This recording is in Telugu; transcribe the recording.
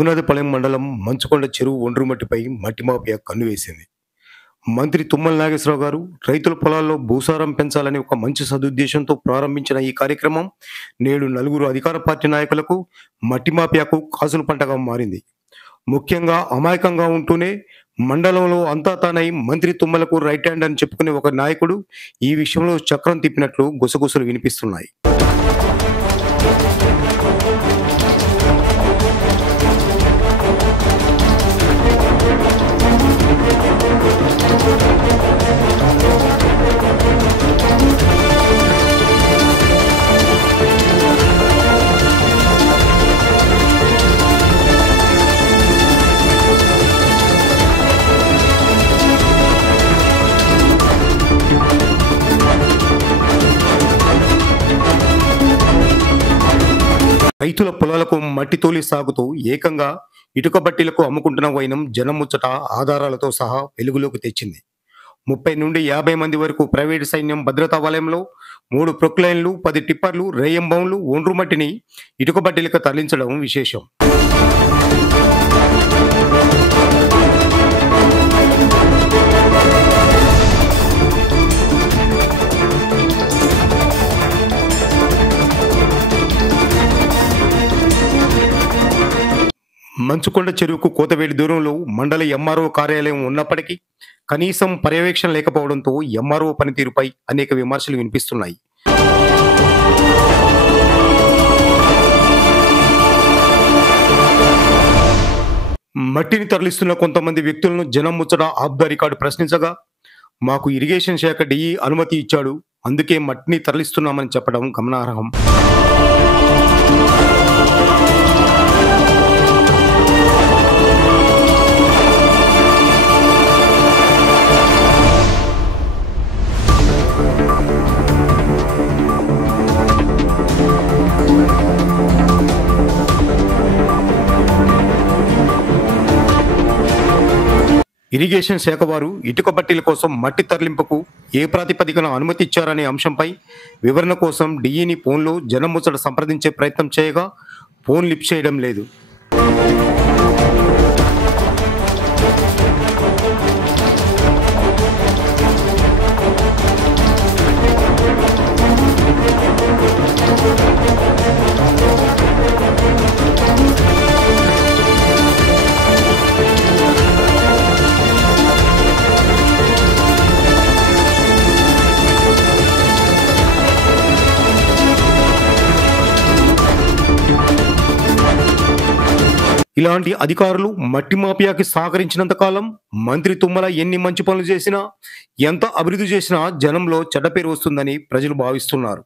రఘునాథపాలెం మండలం మంచుకొండ చెరువు ఒండ్రుమట్టిపై మట్టి మాఫియా కన్నువేసింది. మంత్రి తుమ్మల నాగేశ్వరరావు గారు రైతుల పొలాల్లో భూసారం పెంచాలని ఒక మంచి సదుద్దేశంతో ప్రారంభించిన ఈ కార్యక్రమం నేడు నలుగురు అధికార పార్టీ నాయకులకు మట్టి మాఫియాకు కాసుల పంటగా మారింది. ముఖ్యంగా అమాయకంగా ఉంటూనే మండలంలో అంతా తానై మంత్రి తుమ్మలకు రైట్ హ్యాండ్ అని చెప్పుకునే ఒక నాయకుడు ఈ విషయంలో చక్రం తిప్పినట్లు గుసగుసలు వినిపిస్తున్నాయి. రైతుల పొలాలకు మట్టి తోలి సాగుతూ ఏకంగా ఇటుక బట్టీలకు అమ్ముకుంటున్న వైనం జనం ముచ్చట ఆధారాలతో సహా వెలుగులోకి తెచ్చింది. 30 నుండి 50 మంది వరకు ప్రైవేటు సైన్యం భద్రతా వలయంలో 3 ప్రొక్లైన్లు, 10 టిప్పర్లు, రేయంబౌన్లు ఒండ్రు మట్టిని ఇటుక బట్టీలకు తరలించడం విశేషం. మంచుకొండ చెరువుకు కోతవేడి దూరంలో మండల ఎంఆర్ఓ కార్యాలయం ఉన్నప్పటికీ కనీసం పర్యవేక్షణ లేకపోవడంతో ఎంఆర్ఓ పనితీరుపై అనేక విమర్శలు వినిపిస్తున్నాయి. మట్టిని తరలిస్తున్న కొంతమంది వ్యక్తులను జనం ముచ్చట ఆఫ్ ద రికార్డు ప్రశ్నించగా, మాకు ఇరిగేషన్ శాఖ డిఈ అనుమతి ఇచ్చాడు, అందుకే మట్టిని తరలిస్తున్నామని చెప్పడం గమనార్హం. ఇరిగేషన్ శాఖ వారు ఇటుక బట్టీల కోసం మట్టి తరలింపుకు ఏ ప్రాతిపదికన అనుమతి ఇచ్చారనే అంశంపై వివరణ కోసం డిఈని ఫోన్లో జనం ముచ్చట సంప్రదించే ప్రయత్నం చేయగా ఫోన్ లిఫ్ట్ చేయడం లేదు. ఇలాంటి అధికారులు మట్టి మాఫియాకి సహకరించినంత కాలం మంత్రి తుమ్మల ఎన్ని మంచి పనులు చేసినా, ఎంత అభివృద్ధి చేసినా జనంలో చెడ్డ పేరు వస్తుందని ప్రజలు భావిస్తున్నారు.